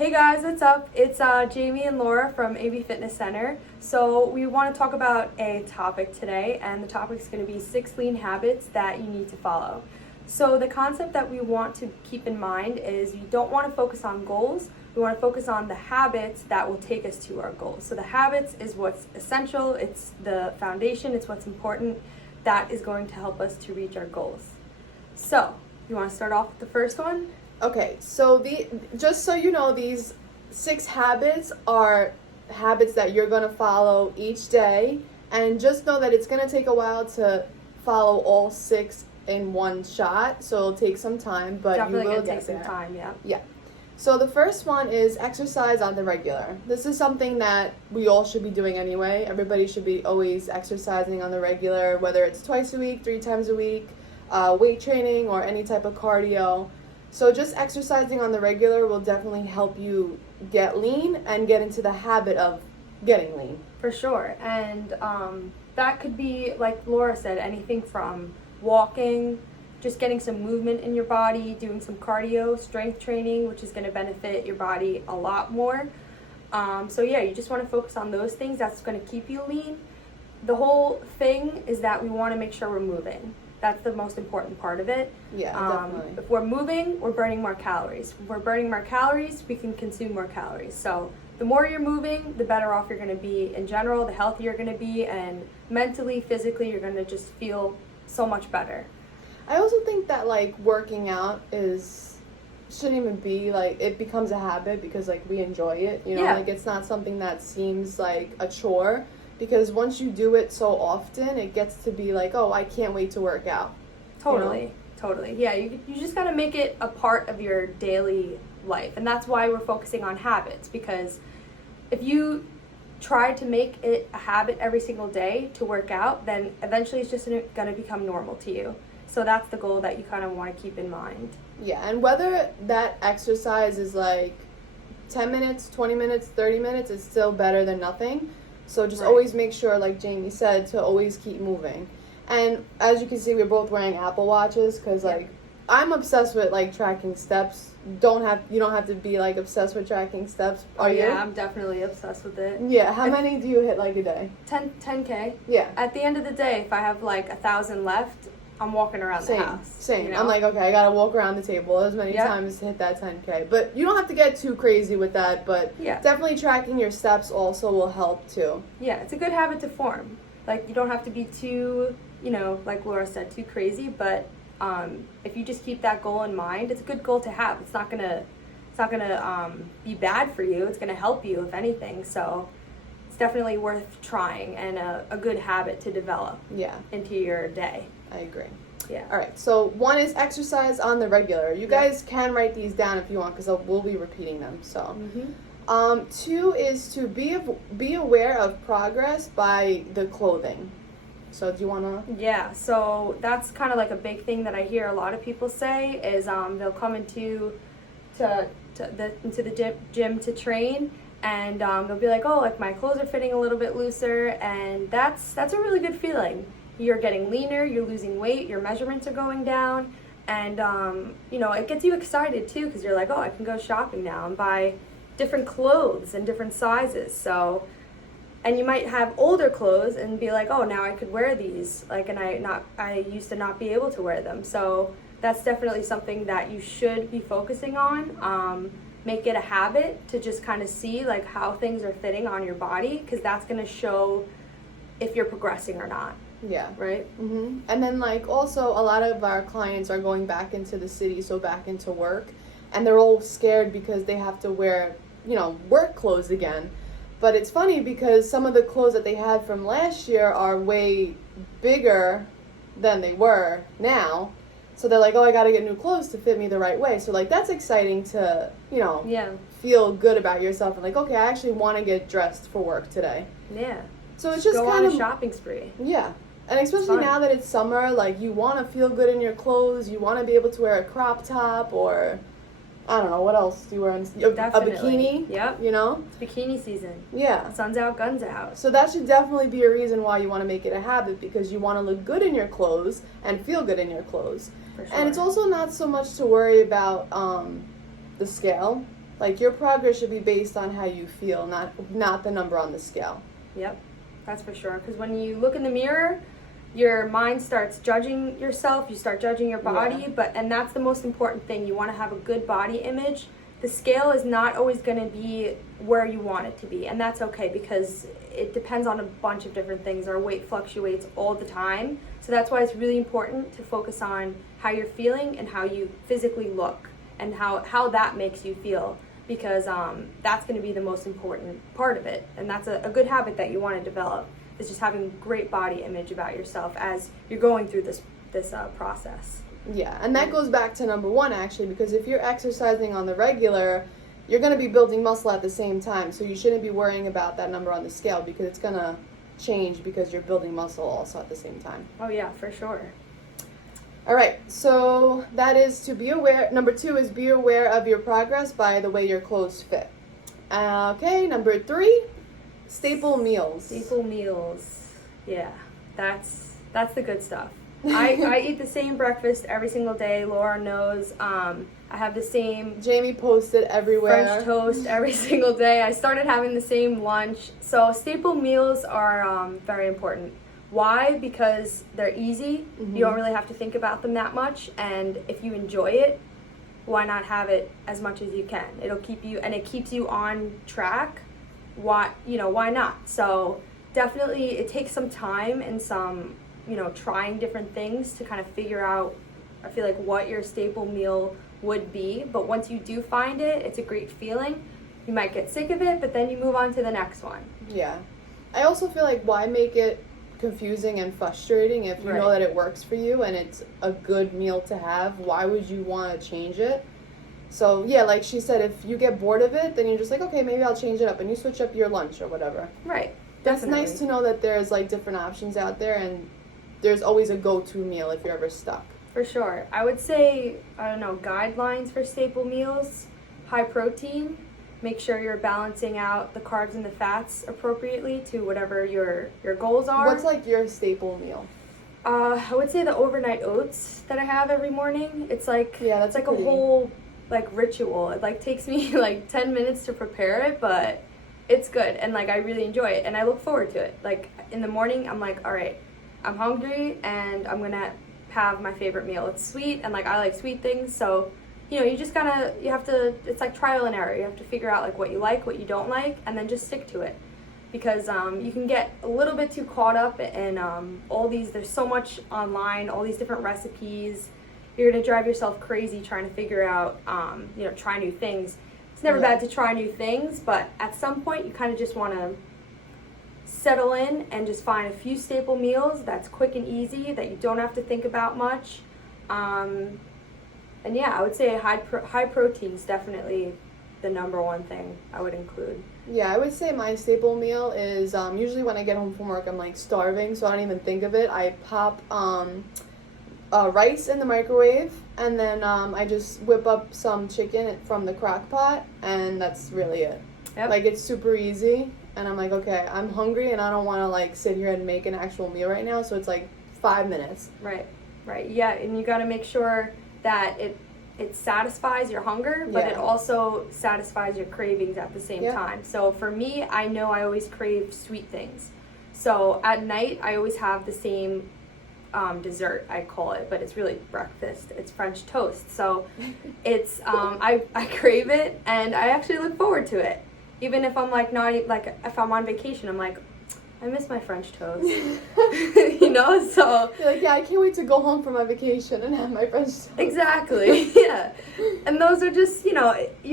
Hey guys, what's up? It's Jamie and Laura from AB Fitness Center. So we want to talk about a topic today, and the topic is going to be 6 lean habits that you need to follow. So the concept that we want to keep in mind is you don't want to focus on goals. We want to focus on the habits that will take us to our goals. So the habits is what's essential. It's the foundation. It's what's important. That is going to help us to reach our goals. So you want to start off with the first one? Okay, so just so you know, these 6 habits are habits that you're going to follow each day, and just know that it's going to take a while to follow all 6 in one shot, so it'll take some time, but Definitely you will gonna get take some there. time, yeah. Yeah. So the first one is exercise on the regular. This is something that we all should be doing anyway. Everybody should be always exercising on the regular, whether it's twice a week, 3 times a week, weight training, or any type of cardio. So just exercising on the regular will definitely help you get lean and get into the habit of getting lean. For sure. And that could be, like Laura said, anything from walking, just getting some movement in your body, doing some cardio, strength training, which is going to benefit your body a lot more. So yeah, you just want to focus on those things. That's going to keep you lean. The whole thing is that we want to make sure we're moving. That's the most important part of it. Yeah, definitely. If we're moving, we're burning more calories. If we're burning more calories, we can consume more calories. So the more you're moving, the better off you're going to be in general, the healthier you're going to be, and mentally, physically, you're going to just feel so much better. I also think that like working out shouldn't even be like, it becomes a habit because like we enjoy it, you know, Yeah. like it's not something that seems like a chore, because once you do it so often, it gets to be like, oh, I can't wait to work out. Totally, You know? totally. Yeah, you just got to make it a part of your daily life. And that's why we're focusing on habits, because if you try to make it a habit every single day to work out, then eventually it's just going to become normal to you. So that's the goal that you kind of want to keep in mind. Yeah, and whether that exercise is like 10 minutes, 20 minutes, 30 minutes, it's still better than nothing. So just Right. always make sure, like Jamie said, to always keep moving. And as you can see, we're both wearing Apple Watches because, like, I'm obsessed with, like, tracking steps. You don't have to be, like, obsessed with tracking steps. Are you? Yeah, I'm definitely obsessed with it. Yeah, how many do you hit, like, a day? 10K. Yeah. At the end of the day, if I have like 1,000 left, I'm walking around Same, the house. same. You know? I'm like, okay, I gotta walk around the table as many Yep. times to hit that 10K. But you don't have to get too crazy with that, but Yeah. definitely tracking your steps also will help too. Yeah, it's a good habit to form. Like, you don't have to be too, like Laura said, too crazy, but if you just keep that goal in mind, it's a good goal to have. It's not gonna be bad for you. It's gonna help you, if anything. So it's definitely worth trying and a good habit to develop Yeah, into your day. I agree. Yeah. All right, so 1 is exercise on the regular. You guys can write these down if you want, because we'll be repeating them. So, 2 is to be aware of progress by the clothing. So, do you want to? Yeah, so that's kind of like a big thing that I hear a lot of people say is they'll come into the gym to train, and they'll be like, oh, like my clothes are fitting a little bit looser, and that's a really good feeling. You're getting leaner, you're losing weight, your measurements are going down, and it gets you excited too, because you're like, oh, I can go shopping now and buy different clothes and different sizes. So, and you might have older clothes and be like, oh, now I could wear these, like, and I used to not be able to wear them. So that's definitely something that you should be focusing on. Make it a habit to just kind of see like how things are fitting on your body, because that's going to show if you're progressing or not. Yeah. Right? Mm-hmm. And then, like, also a lot of our clients are going back into the city, so back into work, and they're all scared because they have to wear, work clothes again. But it's funny because some of the clothes that they had from last year are way bigger than they were now. So they're like, oh, I got to get new clothes to fit me the right way. So, like, that's exciting to, feel good about yourself and like, okay, I actually want to get dressed for work today. Yeah. So it's just go kind on of a shopping spree. Yeah. And especially now that it's summer, like, you want to feel good in your clothes. You want to be able to wear a crop top or, I don't know, what else do you wear? A bikini? Yep. It's bikini season. Yeah. Sun's out, guns out. So that should definitely be a reason why you want to make it a habit, because you want to look good in your clothes and feel good in your clothes. For sure. And it's also not so much to worry about the scale. Like, your progress should be based on how you feel, not the number on the scale. Yep, that's for sure. Because when you look in the mirror, your mind starts judging yourself, you start judging your body, and that's the most important thing. You want to have a good body image. The scale is not always going to be where you want it to be, and that's okay because it depends on a bunch of different things. Our weight fluctuates all the time, so that's why it's really important to focus on how you're feeling and how you physically look and how that makes you feel, because that's going to be the most important part of it, and that's a good habit that you want to develop, is just having great body image about yourself as you're going through this process. Yeah, and that goes back to number 1, actually, because if you're exercising on the regular, you're going to be building muscle at the same time, so you shouldn't be worrying about that number on the scale because it's going to change because you're building muscle also at the same time. Oh yeah, for sure. All right, so that is to be aware. Number 2 is be aware of your progress by the way your clothes fit. Okay, number 3, staple meals. Staple meals. Yeah, that's the good stuff. I eat the same breakfast every single day. Laura knows. I have the same Jamie posted everywhere. French toast every single day. I started having the same lunch. So staple meals are very important. Why? Because they're easy. Mm-hmm. You don't really have to think about them that much. And if you enjoy it, why not have it as much as you can? It'll keep you, and it keeps you on track. Why not? So definitely it takes some time and some, trying different things to kind of figure out, I feel like, what your staple meal would be. But once you do find it, it's a great feeling. You might get sick of it, but then you move on to the next one. Yeah. I also feel like, why make it confusing and frustrating if you know that it works for you and it's a good meal to have? Why would you want to change it? So yeah, like she said, if you get bored of it, then you're just like, okay, maybe I'll change it up, and you switch up your lunch or whatever. Right. That's Definitely. nice to know that there's like different options out there, and there's always a go-to meal if you're ever stuck. For sure. I would say, guidelines for staple meals: high protein. Make sure you're balancing out the carbs and the fats appropriately to whatever your goals are. What's like your staple meal? I would say the overnight oats that I have every morning. It's like, that's a whole ritual. It takes me 10 minutes to prepare it, but it's good, and I really enjoy it, and I look forward to it. In the morning, I'm like, all right, I'm hungry and I'm gonna have my favorite meal. It's sweet, and I like sweet things, so you just you have to, it's like trial and error. You have to figure out what you like, what you don't like, and then just stick to it, because you can get a little bit too caught up in there's so much online, all these different recipes. You're gonna drive yourself crazy trying to figure out try new things. It's never bad to try new things, but at some point you kind of just want to settle in and just find a few staple meals that's quick and easy, that you don't have to think about much. And yeah, I would say high protein is definitely the number one thing I would include. Yeah, I would say my staple meal is usually when I get home from work, I'm starving, so I don't even think of it. I pop rice in the microwave, and then I just whip up some chicken from the crock pot, and that's really it. Yep. It's super easy, and I'm like, okay, I'm hungry and I don't want to sit here and make an actual meal right now, so it's 5 minutes. Right. Yeah, and you got to make sure that it satisfies your hunger, but it also satisfies your cravings at the same time. So for me, I know I always crave sweet things. So at night, I always have the same dessert, I call it, but it's really breakfast. It's French toast. So it's I crave it, and I actually look forward to it. Even if I'm if I'm on vacation, I'm like, I miss my French toast. So you're yeah, I can't wait to go home from my vacation and have my French toast. Exactly. Yeah. And those are just, you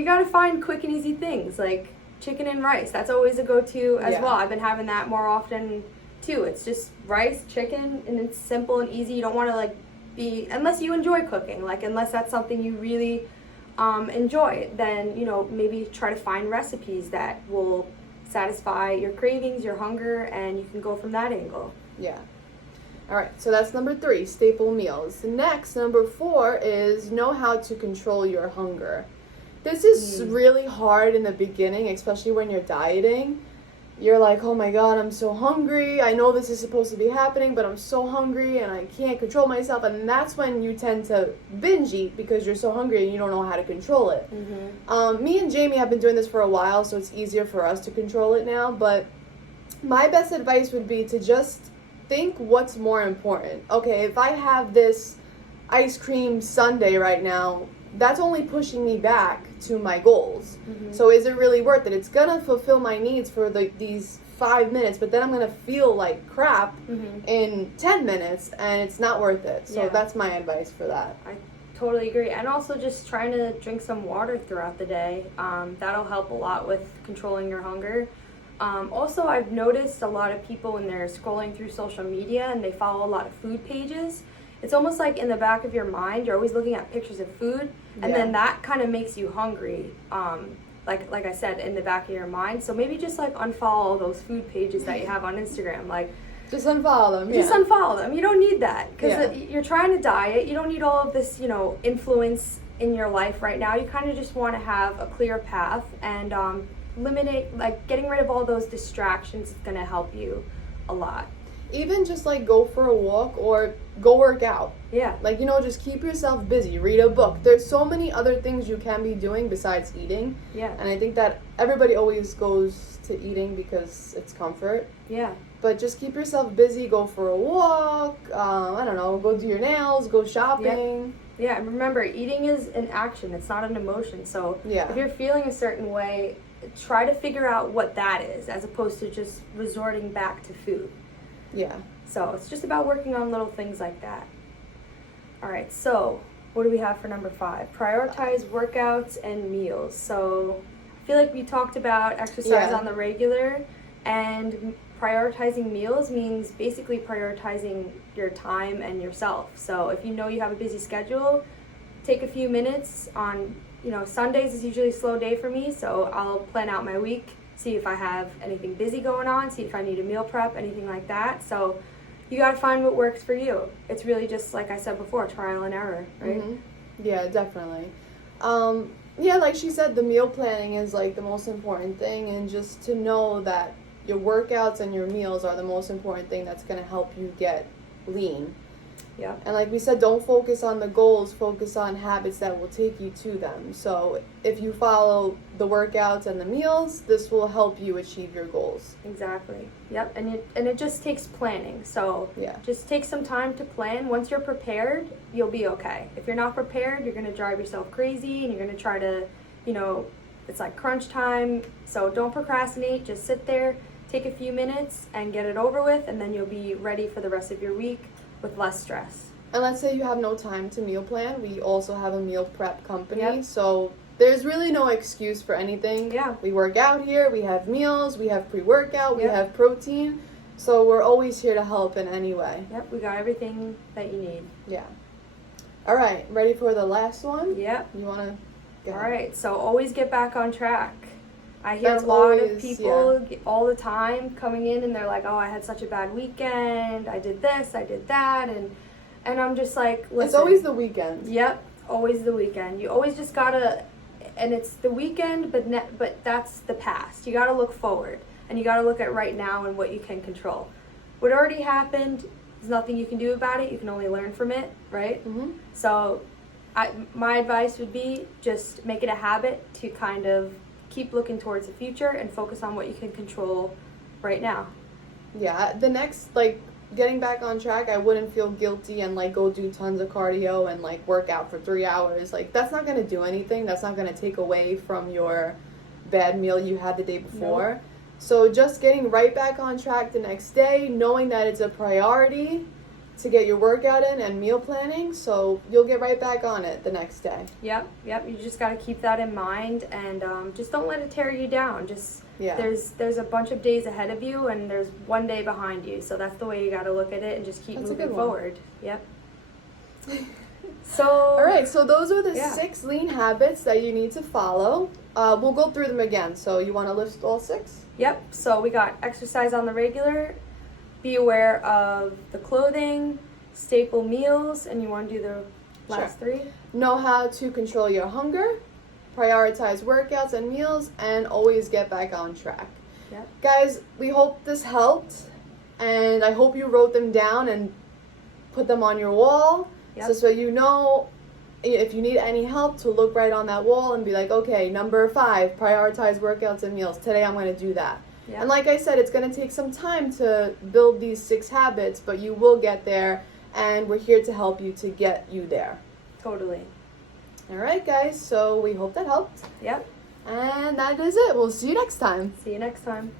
got to find quick and easy things like chicken and rice. That's always a go-to as well. I've been having that more often too. It's just rice, chicken, and it's simple and easy. You don't want to unless you enjoy cooking, unless that's something you really enjoy, then maybe try to find recipes that will satisfy your cravings, your hunger, and you can go from that angle. Yeah. All right, so that's number 3, staple meals. Next, number 4 is know how to control your hunger. This is really hard in the beginning, especially when you're dieting. you're like, oh my god, I'm so hungry. I know this is supposed to be happening, but I'm so hungry and I can't control myself. And that's when you tend to binge eat because you're so hungry and you don't know how to control it. Me and Jamie have been doing this for a while, so it's easier for us to control it now. But my best advice would be to just think what's more important. Okay, if I have this ice cream sundae right now, that's only pushing me back to my goals. So is it really worth it? It's gonna fulfill my needs for these 5 minutes, but then I'm gonna feel like crap in 10 minutes, and it's not worth it. So that's my advice for that. I totally agree. And also just trying to drink some water throughout the day. That'll help a lot with controlling your hunger. Also, I've noticed a lot of people when they're scrolling through social media and they follow a lot of food pages, it's almost like in the back of your mind, you're always looking at pictures of food, and then that kind of makes you hungry, like I said, in the back of your mind. So maybe just like unfollow those food pages that you have on Instagram. Like, just unfollow them. Just unfollow them. You don't need that, because you're trying to diet. You don't need all of this, influence in your life right now. You kind of just want to have a clear path, and getting rid of all those distractions is going to help you a lot. Even just like go for a walk or go work out. Yeah. Like, just keep yourself busy. Read a book. There's so many other things you can be doing besides eating. Yeah. And I think that everybody always goes to eating because it's comfort. Yeah. But just keep yourself busy. Go for a walk. I don't know. Go do your nails. Go shopping. Yeah. And remember, eating is an action. It's not an emotion. So if you're feeling a certain way, try to figure out what that is, as opposed to just resorting back to food. Yeah. So it's just about working on little things like that. All right, so what do we have for number 5? Prioritize workouts and meals. So I feel like we talked about exercise on the regular, and prioritizing meals means basically prioritizing your time and yourself. So if you know you have a busy schedule, take a few minutes on, Sundays is usually a slow day for me, so I'll plan out my week, see if I have anything busy going on, see if I need a meal prep, anything like that. So you got to find what works for you. It's really just, like I said before, trial and error, right? Yeah, definitely. Like she said, the meal planning is like the most important thing, and just to know that your workouts and your meals are the most important thing that's going to help you get lean. Yeah. And like we said, don't focus on the goals, focus on habits that will take you to them. So if you follow the workouts and the meals, this will help you achieve your goals. Exactly. Yep. And it just takes planning. So just take some time to plan. Once you're prepared, you'll be okay. If you're not prepared, you're going to drive yourself crazy, and you're going to try to, it's like crunch time. So don't procrastinate. Just sit there, take a few minutes and get it over with, and then you'll be ready for the rest of your week with less stress. And let's say you have no time to meal plan. We also have a meal prep company. So there's really no excuse for anything. Yeah. We work out here. We have meals. We have pre-workout. We have protein. So we're always here to help in any way. Yep. We got everything that you need. Yeah. All right. Ready for the last one? Yep. You want to go ahead? All right. So always get back on track. I hear a lot of people all the time coming in, and they're like, oh, I had such a bad weekend. I did this, I did that. And I'm just like, listen. It's always the weekend. Yep, always the weekend. You always just gotta, and it's the weekend, but that's the past. You gotta look forward, and you gotta look at right now and what you can control. What already happened, there's nothing you can do about it. You can only learn from it, right? So my advice would be just make it a habit to kind of keep looking towards the future and focus on what you can control right now. Yeah, the next, getting back on track, I wouldn't feel guilty and, go do tons of cardio and, work out for 3 hours. That's not going to do anything. That's not going to take away from your bad meal you had the day before. Nope. So just getting right back on track the next day, knowing that it's a priority to get your workout in and meal planning, so you'll get right back on it the next day. Yep. You just got to keep that in mind, and just don't let it tear you down. There's a bunch of days ahead of you, and there's one day behind you, so that's the way you got to look at it, and just keep moving forward. Yep. So all right, so those are the 6 lean habits that you need to follow. We'll go through them again. So you want to list all 6? Yep. So we got exercise on the regular, be aware of the clothing, staple meals, and you want to do the last 3? Know how to control your hunger, prioritize workouts and meals, and always get back on track. Yep. Guys, we hope this helped, and I hope you wrote them down and put them on your wall. Yep. So you know, if you need any help, to look right on that wall and be like, okay, number 5, prioritize workouts and meals. Today I'm going to do that. Yep. And like I said, it's going to take some time to build these 6 habits, but you will get there, and we're here to help you to get you there. Totally. All right, guys, so we hope that helped. Yep. And that is it. We'll see you next time. See you next time.